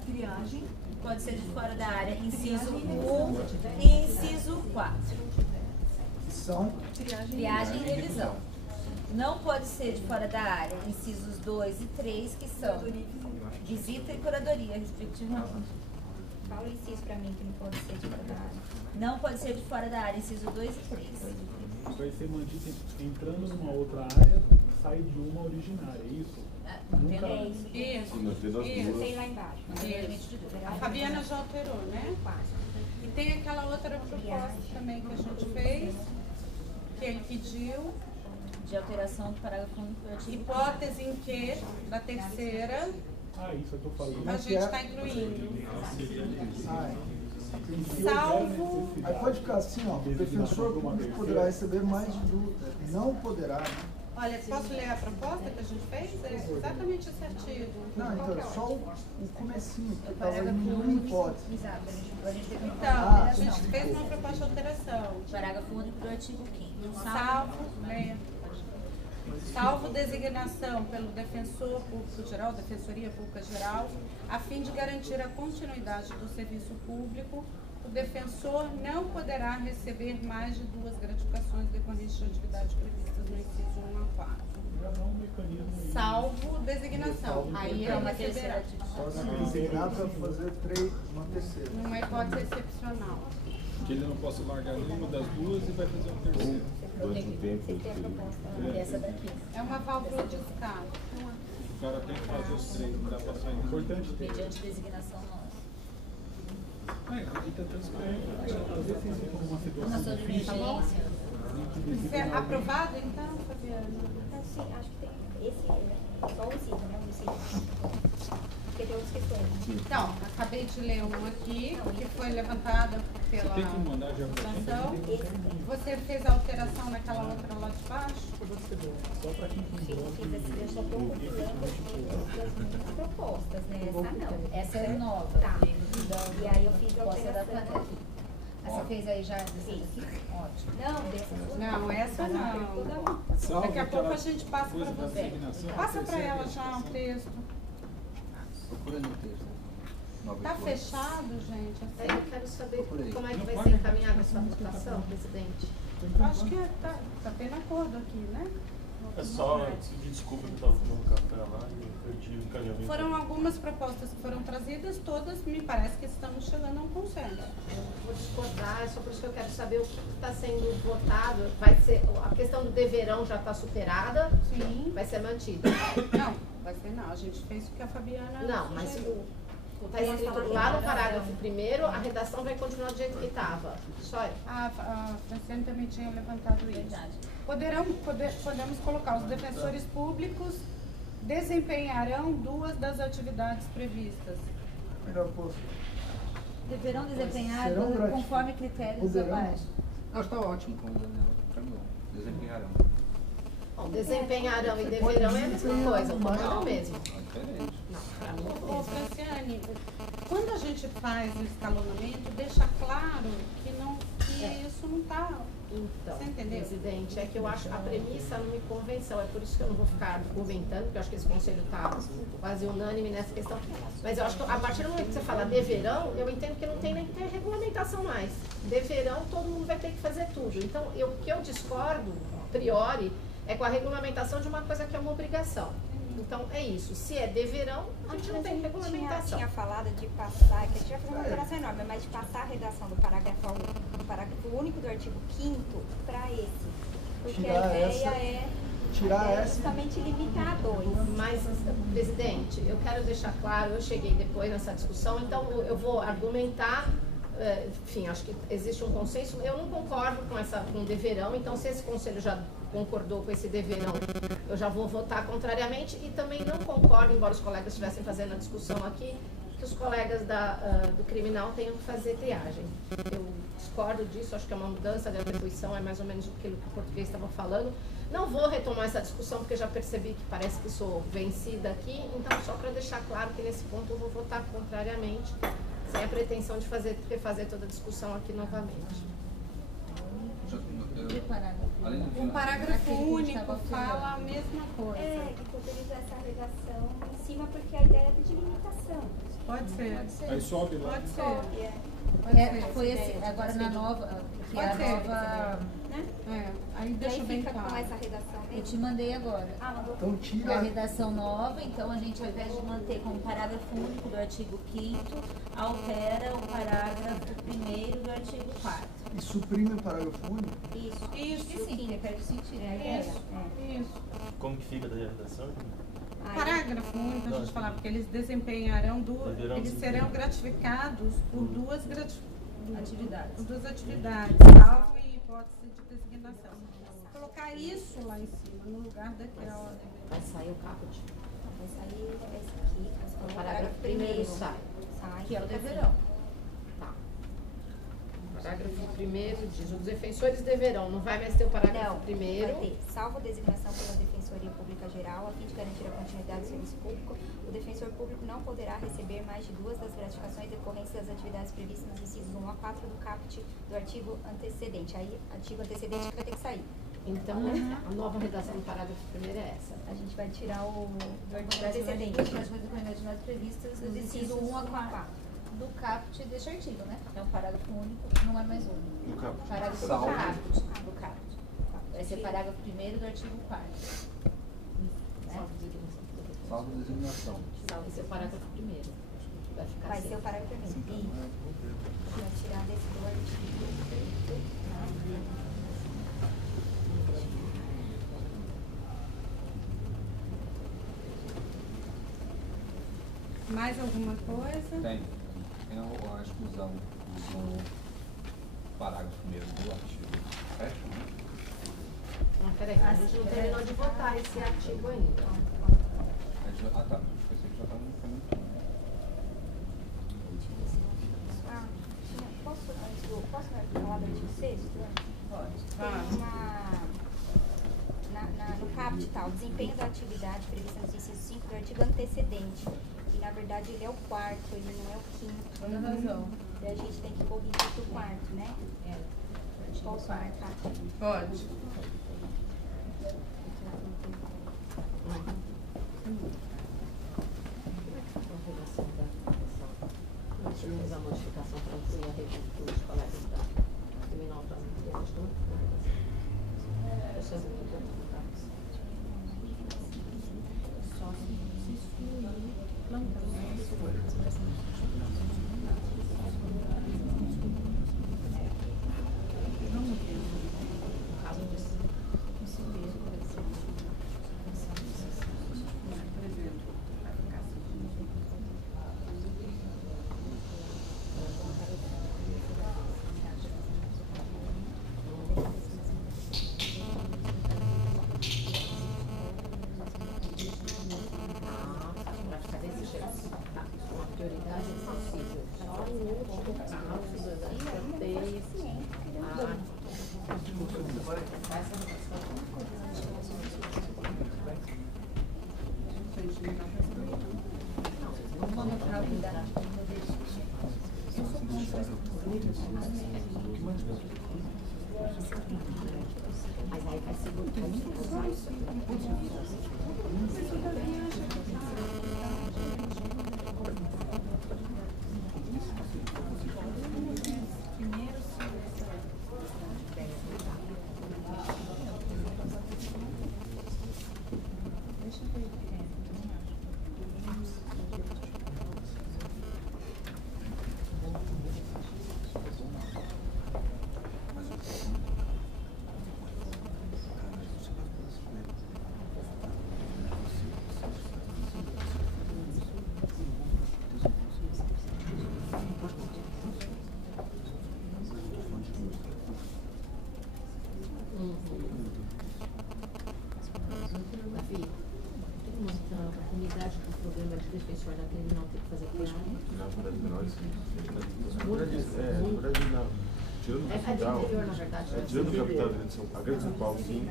Triagem. Pode ser de fora da área. Inciso 1 e inciso 4. São Triagem e revisão. Não pode ser de fora da área. Incisos 2 e 3, que são visita e curadoria, respectivamente. Fala o inciso pra mim que não pode ser de fora da área. Não pode ser de fora da área. Inciso 2 e 3. Vai ser mantido entrando numa outra área, sai de uma originária, é isso? Nunca... Isso. Tem lá embaixo. A Fabiana já alterou, né? E tem aquela outra proposta também que a gente fez, que ele pediu. De alteração do parágrafo único do artigo. Hipótese em que, da terceira, isso eu tô falando. a gente está incluindo. Salvo. Aí pode ficar assim, ó. O defensor público poderá receber mais de duas. Não poderá, né? Olha, posso ler a proposta que a gente fez? É exatamente esse artigo. Não, então é só o comecinho, que estava em hipótese. Exato. Então, a gente fez uma proposta de alteração. Parágrafo único do artigo 5º. Salvo designação pelo defensor público geral, Defensoria Pública Geral, a fim de garantir a continuidade do serviço público, o defensor não poderá receber mais de 2 gratificações decorrentes de atividades previstas no inciso 1 a 4. Salvo designação. Aí ele receberá. Designar para fazer uma terceira. Numa hipótese excepcional. Que ele não possa largar nenhuma das duas e vai fazer uma terceira. Essa daqui. É uma válvula de escape. O cara tem que fazer os 3, não dá para sair. Importante ter. Mediante designação nossa. Aqui tá transparente. Uma sobrevivência. Isso é aprovado então, Fabiana? Sim, acho que tem. Esse é só o inciso, né? O inciso. Porque tem outras questões. Então, acabei de ler um aqui, que foi levantada pela Tem que mandar já sanção. Você fez a alteração naquela outra lá de baixo? Só para quem Sim, eu só estou confirmando as propostas, né? Essa não. Essa é nova. Tá. E aí eu fiz a Posso dar alteração. Você fez aí já? Sim. Ótimo. Não, dessas Não, essa não. Daqui a pouco a gente passa para você. Passa para ela já um texto. Procurando o texto. Tá fechado, gente? Aí eu quero saber como é que vai ser encaminhada a sua votação, presidente. Eu acho que tá bem no acordo aqui, né? É só pedir desculpa que eu estava tomando café lá e eu perdi o caminho. Foram algumas propostas que foram trazidas, todas me parece que estamos chegando a um consenso. Vou discordar, é só por isso que eu quero saber o que está sendo votado. Vai ser, a questão do deverão já está superada? Sim. Vai ser mantida? Não, vai ser não. A gente fez o que a Fabiana Não, mas sugeriu. está escrito lá no parágrafo 1º, a redação vai continuar do jeito que estava. Só A Franciane também tinha levantado isso. Podemos colocar, os defensores públicos desempenharão 2 das atividades previstas. Melhor posto. Deverão desempenhar Serão conforme critérios abaixo. Não, está ótimo com o Daniela. Para mim, desempenharão. Bom, desempenharão e deverão é a mesma coisa, o comando é o mesmo. É diferente. Não, para mim é o Ô, mesmo. Franciane, quando a gente faz o escalonamento, deixa claro que isso não está. Então, você entendeu? presidente, é que eu acho a premissa não me convenceu, é por isso que eu não vou ficar argumentando, porque eu acho que esse conselho está quase unânime nessa questão. Mas eu acho que a partir do momento que você fala deverão, eu entendo que não tem nem que ter regulamentação mais. Deverão, todo mundo vai ter que fazer tudo. Então, o que eu discordo, a priori, é com a regulamentação de uma coisa que é uma obrigação. Então, é isso. Se é deverão, a gente não tem regulamentação. Tinha falado de passar, que a gente vai fazer uma alteração enorme, mas de passar a redação do parágrafo único do artigo 5º para esse. Porque Tirar a ideia essa. é justamente limitar a 2. Mas, presidente, eu quero deixar claro, eu cheguei depois nessa discussão, então eu vou argumentar, enfim, acho que existe um consenso. Eu não concordo com o deverão, então se esse conselho já concordou com esse deverão, eu já vou votar contrariamente, e também não concordo, embora os colegas estivessem fazendo a discussão aqui, que os colegas do criminal tenham que fazer triagem. Eu discordo disso, acho que é uma mudança de atribuição, é mais ou menos aquilo que o português estava falando. Não vou retomar essa discussão, porque já percebi que parece que sou vencida aqui, então só para deixar claro que nesse ponto eu vou votar contrariamente, sem a pretensão de refazer toda a discussão aqui novamente. O parágrafo único fala a mesma coisa. Que poderia usar essa redação em cima, porque a ideia é de limitação. Pode ser. Aí sobe lá. Pode ser. Foi esse, agora na nova, que é a nova, né? Aí deixa bem claro. Com essa redação mesmo. Eu te mandei agora. Mandou. Então tira a redação nova, então a gente, ao invés de manter como parágrafo único do artigo 5º, altera o parágrafo 1º do artigo 4º. E suprime o parágrafo único? Isso, sim, eu quero sentir. Isso. Como que fica da redação? Parágrafo único, a gente falar, porque eles desempenharão eles serão gratificados por 2 atividades, salvo em hipótese de designação. Colocar isso lá em cima, no lugar daquela. Vai sair o caput. Vai sair esse aqui, o parágrafo 1º sai. Que é o deverão. Parágrafo 1º diz: os defensores deverão, não vai mais ter o parágrafo 1º. Vai ter, salvo designação pela Defensoria Pública Geral, a fim de garantir a continuidade do serviço público, o defensor público não poderá receber mais de 2 das gratificações decorrentes das atividades previstas nos incisos 1 a 4 do caput do artigo antecedente. Aí, artigo antecedente que vai ter que sair. Então, a nova redação do parágrafo 1º é essa. A gente vai tirar o do artigo antecedente. As coisas previstas nos incisos 1 a 4. Do caput deste artigo, né? É um parágrafo único, não é mais único. Do caput. Parágrafo do caput. Vai ser parágrafo 1º do artigo 4º. Né? Salvo designação. Vai ser o parágrafo 1º. Vai ser o parágrafo 1º. Vai tirar desse do artigo. Mais alguma coisa? Tem a exclusão do parágrafo 1º do artigo 7. Peraí, a gente não terminou de votar esse artigo ainda. Ah, tá. Pensei que já estava no caminho. Posso falar do artigo 6º? Pode. Tem no caput tal, desempenho da atividade prevista no inciso 5 do artigo antecedente. E na verdade ele é o 4º, ele não é o 5º. Toda razão. E a gente tem que corrigir pro 4º, né? Posso marcar? Pode. Nós tivemos a modificação para incluir a rede dos colegas da criminal para Mas aí vai ser muito difícil. Defensor da criminal tem que fazer piada? Não, uma das menores. Tirando o capital, tirando o capital da Grande São Paulo, a Grande São Paulo, sim.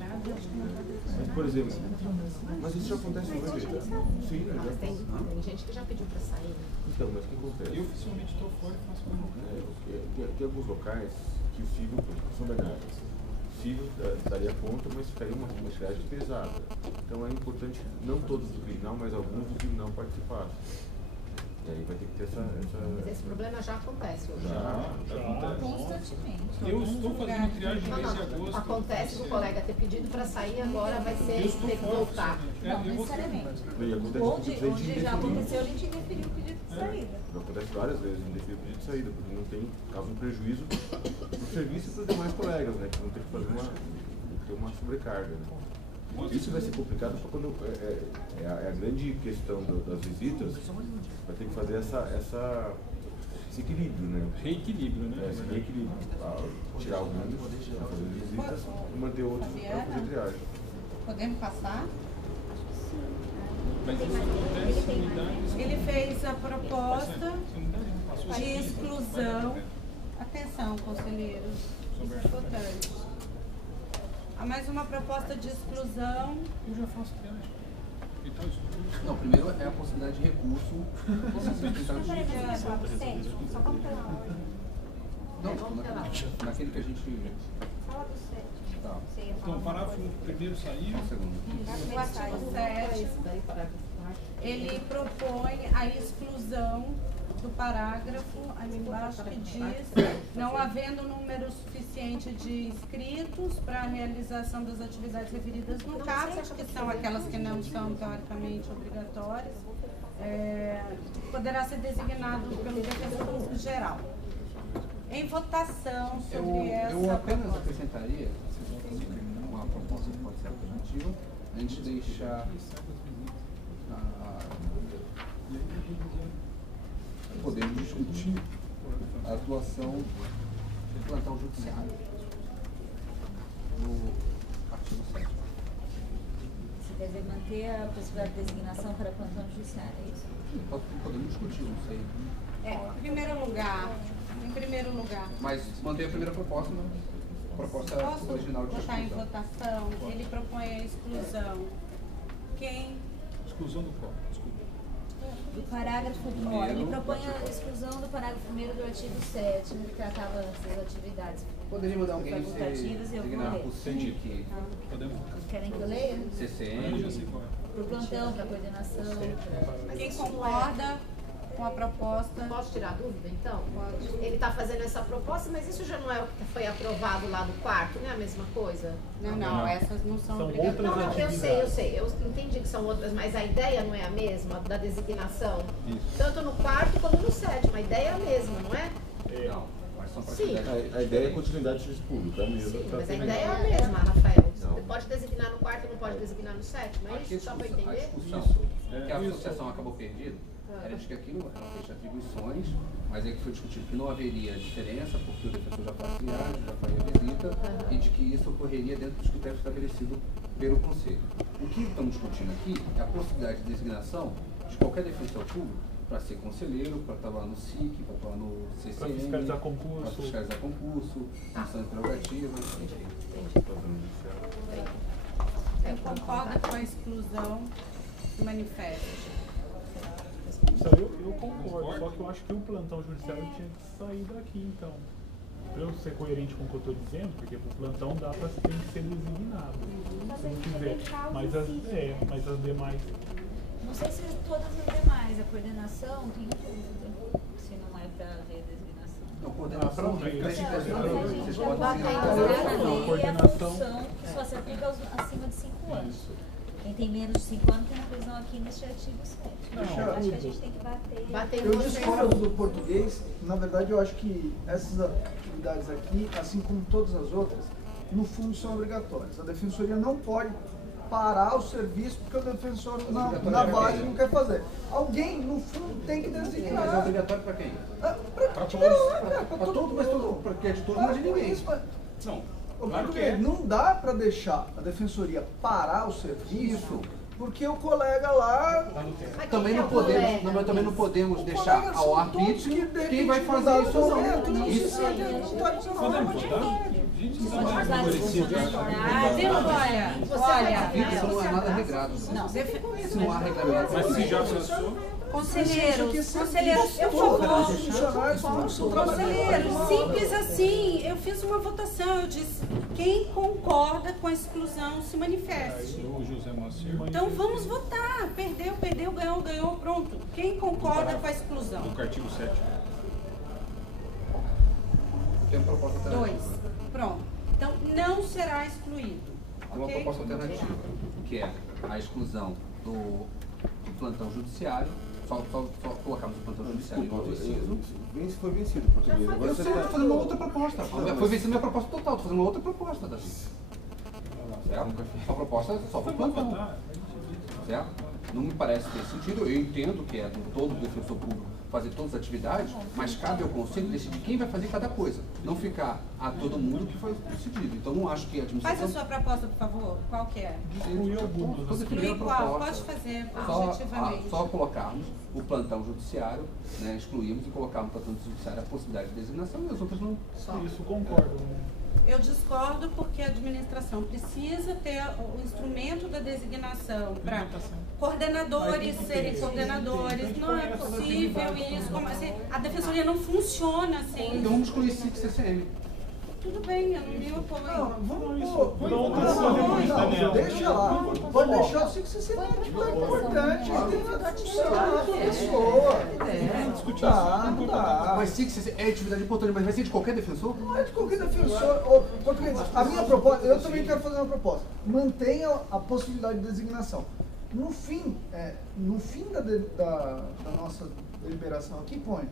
Mas, por exemplo, mas isso já acontece hoje, né? Sim, já. Tem gente que já pediu para sair. Então, mas o que acontece? Eu oficialmente estou fora e faço como tem alguns locais que o civil, por exemplo, São Bernardo, o civil daria conta, mas ficaria uma triagem pesada. Então é importante, não todos do criminal, mas alguns do criminal participassem. E aí vai ter que ter essa... Mas esse problema já acontece hoje. Já. Constantemente. Eu estou fazendo triagem desde agosto. Acontece do colega ter pedido para sair e agora vai ter que voltar. Não necessariamente. Onde já aconteceu, a gente indeferiu o pedido de saída. Acontece várias vezes, indeferiu o pedido de saída, porque não tem, causa um prejuízo para o serviço e para os demais colegas, né? Que vão ter que fazer uma sobrecarga. Né? Isso vai ser complicado para quando é a grande questão das visitas, vai ter que fazer esse equilíbrio, né? Reequilíbrio, né? Esse reequilíbrio. Tirar alguns para fazer visitas e manter outros para fazer triagem. Podemos passar? Mas isso acontece em unidades. Ele fez a proposta de exclusão. Atenção, conselheiros. Isso é importante. Há mais uma proposta de exclusão. Eu já faço triagem. Então, isso não, primeiro é a possibilidade de recurso. Não, naquele que a gente... Fala do 7. Tá. Então, o parágrafo primeiro saiu. O artigo 7, ele propõe a exclusão do parágrafo ali embaixo que diz: não havendo número suficiente de inscritos para a realização das atividades referidas no CAPS, que são aquelas que não são teoricamente obrigatórias, poderá ser designado pelo defensor público geral. Em votação sobre essa eu apenas acrescentaria uma proposta que pode ser alternativa, a gente deixar podemos discutir a atuação do plantão judiciário no artigo 7. Você quer dizer, manter a possibilidade de designação para plantão judiciário, é isso? Podemos discutir, não sei. Em primeiro lugar. Mas manter a primeira proposta, né? Proposta original de botar em votação, ele propõe a exclusão. Quem? Exclusão do qual? Desculpa. Do parágrafo primeiro. Ele propõe a exclusão do parágrafo 1º do artigo 7, que tratava das atividades poderia mandar alguém facultativas e eu vou ler. o SINDIC. Querem que eu leia? CCM. Para o plantão, para a coordenação. Quem concorda com a proposta? Posso tirar dúvida, então? Pode. Ele está fazendo essa proposta, mas isso já não é o que foi aprovado lá do quarto, não é a mesma coisa? Não, essas não são obrigatórias. Não, eu sei. Eu entendi que são outras, mas a ideia não é a mesma da designação? Isso. Tanto no quarto como no sétimo. A ideia é a mesma, não é? Não. Sim. A ideia é continuidade de serviço público, é a mesma. Sim, mas a ideia é a mesma, Rafael. Você pode designar no quarto e não pode designar no sétimo, é isso? Só para entender? A discussão que a associação acabou perdida era de que aquilo ela fez atribuições, mas é que foi discutido que não haveria diferença, porque o defensor já faz triagem, já faria visita, e de que isso ocorreria dentro dos critérios estabelecidos pelo Conselho. O que estamos discutindo aqui é a possibilidade de designação de qualquer defensor público para ser conselheiro, para atuar no SIC, para atuar no CCM, para fiscalizar concurso, funções prerrogativas, enfim. Quem concorda com a exclusão se manifesta. Eu concordo, só que eu acho que o plantão judiciário tinha que sair daqui, então. ser coerente com o que eu estou dizendo, porque o plantão dá para tem que ser designado. Se não tiver. Mas as demais. Não sei se todas as demais. A coordenação, tenho dúvida. Se não é para haver designação. Não, coordenação, Vocês podem a coordenação que só se aplica aos acima de 5 anos. Quem tem menos de 5 anos tem uma prisão aqui nesse artigo 7. Acho que a gente tem que bater. Eu discordo do português. Na verdade, eu acho que essas atividades aqui, assim como todas as outras, no fundo são obrigatórias. A defensoria não pode parar o serviço porque o defensor na base não quer fazer. Alguém, no fundo, tem que designar. Mas é obrigatório para quem? Para todos. Para todos, mas todo, porque é de todos, mas de ninguém. Não. Porque não dá para deixar a defensoria parar o serviço porque o colega lá também não podemos deixar ao arbítrio quem vai fazer isso ou não. Isso podemos votar? Isso não é nada regrado. Isso não há regulamento. Mas se já pensou? Conselheiros, eu conselheiros, simples assim, eu fiz uma votação, eu disse, quem concorda com a exclusão se manifeste. Então vamos votar, perdeu, ganhou, pronto. Quem concorda com a exclusão? Do artigo 7. Tem uma proposta alternativa. 2, pronto. Então não será excluído. Tem uma proposta alternativa, que é a exclusão do plantão judiciário. Só colocarmos o plantão judiciário em outro inciso. Foi vencido o português. Eu sei, estou fazendo uma outra proposta. Foi vencida minha proposta total, estou fazendo uma outra proposta. Certo? A proposta só para o plantão. Certo? Não me parece ter sentido. Eu entendo que é do todo defensor público fazer todas as atividades, mas cabe ao Conselho decidir quem vai fazer cada coisa. Não ficar a todo mundo que foi decidido. Então não acho que a administração... Faz a sua proposta, por favor. Qual que é? Excluir qual? Pode fazer, objetivamente. Só colocarmos o plantão judiciário, né, excluímos e colocarmos no plantão judiciário a possibilidade de designação e as outras não. Isso concordo. Eu discordo porque a administração precisa ter o instrumento da designação para coordenadores serem coordenadores. Não é possível isso. Como assim? A defensoria não funciona assim. Então vamos excluir CCM. Tudo bem, eu não me oponho. Não, deixa lá. Pode deixar o CCM, que é importante. Tem a função da pessoa. Não dá. Mas CCM é atividade importante, mas vai ser de qualquer defensor? Não é de qualquer defensor. Português, a minha proposta, eu também quero fazer uma proposta. Mantenha a possibilidade de designação. No fim da nossa deliberação aqui, põe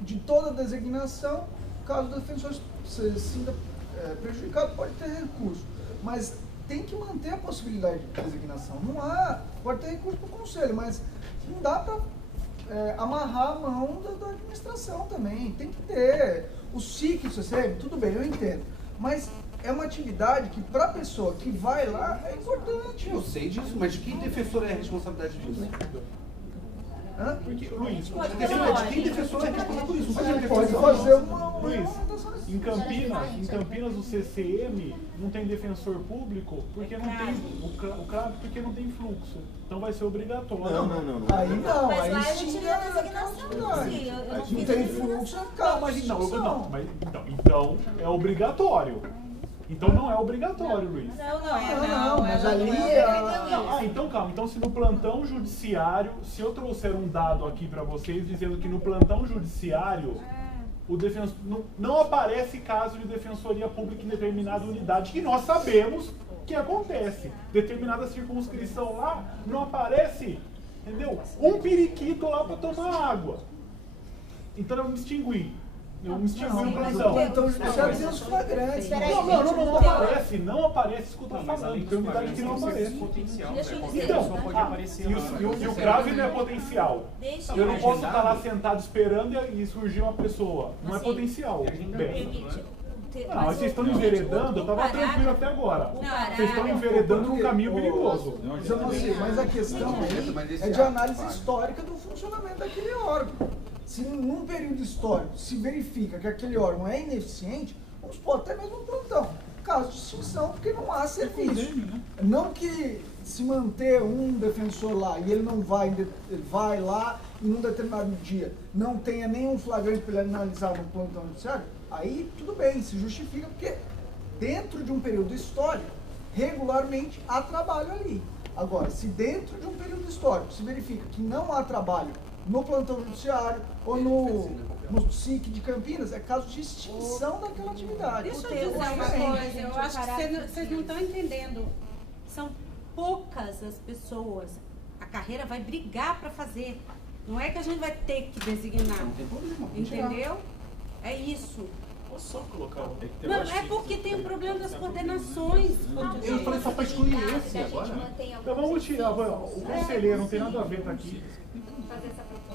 de toda designação, caso o defensor se sinta prejudicado, pode ter recurso. Mas tem que manter a possibilidade de designação. Não há, pode ter recurso para o conselho, mas não dá para amarrar a mão da administração também. Tem que ter. O SIC, o CCM, tudo bem, eu entendo. Mas é uma atividade que, para a pessoa que vai lá, é importante. Eu sei disso, mas de que defensor é a responsabilidade disso? Porque, Luiz, de quem defensor é responsável por isso? Você pode fazer uma Luiz, em Campinas o CCM não tem defensor público porque não tem o CRAV porque não tem fluxo. Então vai ser obrigatório. Não. Aí não, mas aí lá eu sim tirei a designação. não tem fluxo, acaba. Então é obrigatório. Então não é obrigatório, Luiz. Não, mas ali então calma. Então se no plantão judiciário, se eu trouxer um dado aqui para vocês dizendo que no plantão judiciário o defensor não aparece caso de defensoria pública em determinada unidade, que nós sabemos que acontece. Determinada circunscrição lá não aparece, entendeu? Um periquito lá para tomar água. Então eu me extingui. Eu me extingui no plantão. Então judiciário tem os flagrantes. Não aparece, escuta falando. Tem unidade que não aparece. E o CRAV não é potencial. Eu não posso estar lá sentado esperando e surgir uma pessoa. Não é potencial. Não, vocês estão enveredando, eu estava tranquilo até agora. Vocês estão enveredando num caminho perigoso. Mas a questão é de análise histórica do funcionamento daquele órgão. Se num período histórico se verifica que aquele órgão é ineficiente, vamos pôr até mesmo um plantão. Caso de extinção, porque não há serviço. Não que se manter um defensor lá e ele não vai, ele vai lá e num determinado dia não tenha nenhum flagrante para ele analisar no plantão judiciário, Aí tudo bem, se justifica, porque dentro de um período histórico, regularmente há trabalho ali. Agora, se dentro de um período histórico se verifica que não há trabalho no plantão judiciário ou no SIC de Campinas, é caso de extinção daquela atividade. Deixa eu dizer uma coisa, eu acho que vocês não estão entendendo. São poucas as pessoas. A carreira vai brigar para fazer. Não é que a gente vai ter que designar. Entendeu? É isso. Posso só colocar um... Não, é porque tem o problema das coordenações. Eu falei só para excluir esse agora. Então vamos tirar, o conselheiro não tem nada a ver com aqui.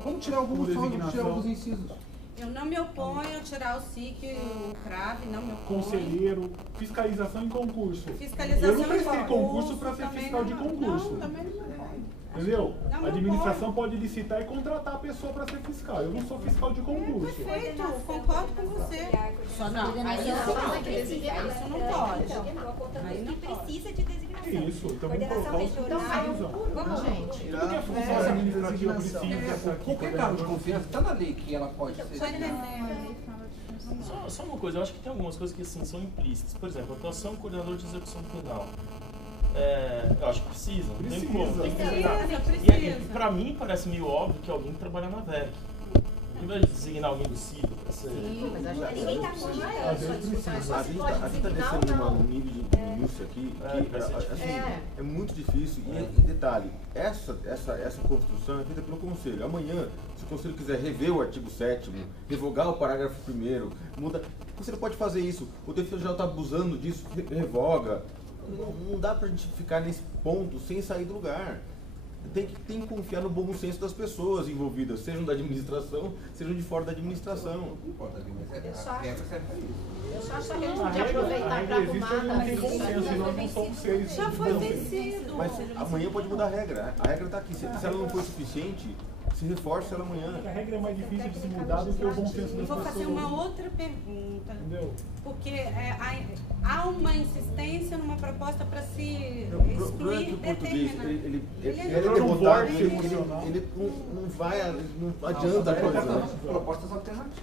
Vamos tirar alguns incisos. Eu não me oponho a tirar o SIC e o CRAV, não me oponho. Conselheiro, fiscalização em concurso. Fiscalização eu não prestei em concurso para ser fiscal de concurso. Não, também não me oponho. Entendeu? A administração pode licitar e contratar a pessoa para ser fiscal. Eu não sou fiscal de concurso. Perfeito, concordo com você. Só não, aí isso não pode. Aí não precisa de designação. Isso, então vamos colocar o Vamos, gente. Tudo que é função administrativa precisa. Qualquer cargo de confiança, está na lei que ela pode ser. Só uma coisa, eu acho que tem algumas coisas que assim, são implícitas. Por exemplo, atuação coordenador de execução penal. Eu acho que precisa, não tem como, tem que designar. E pra mim parece meio óbvio que alguém trabalha na VEC. Em vez de designar alguém do CID para ser... Sim, mas ninguém tá com A gente está descendo num nível de minúcia aqui que assim, é muito difícil. E detalhe, essa construção é feita pelo Conselho. Amanhã, se o Conselho quiser rever o artigo 7º, revogar o parágrafo 1º, muda... O Conselho pode fazer isso. O defensor já está abusando disso, revoga. Não dá pra gente ficar nesse ponto sem sair do lugar. Tem que confiar no bom senso das pessoas envolvidas, sejam da administração, sejam de fora da administração. Eu só acho que a gente tem que aproveitar para arrumar. Já foi vencido. Mas amanhã pode mudar a regra. A regra está aqui. Se ela não for suficiente, se reforça ela amanhã. A regra é mais difícil de se mudar do que o bom senso das pessoas. Eu vou fazer uma outra pergunta. Entendeu? Porque há uma insistência numa proposta para se excluir determinado. Ele é derrotado, ele não vai, não adianta. Propostas alternativas.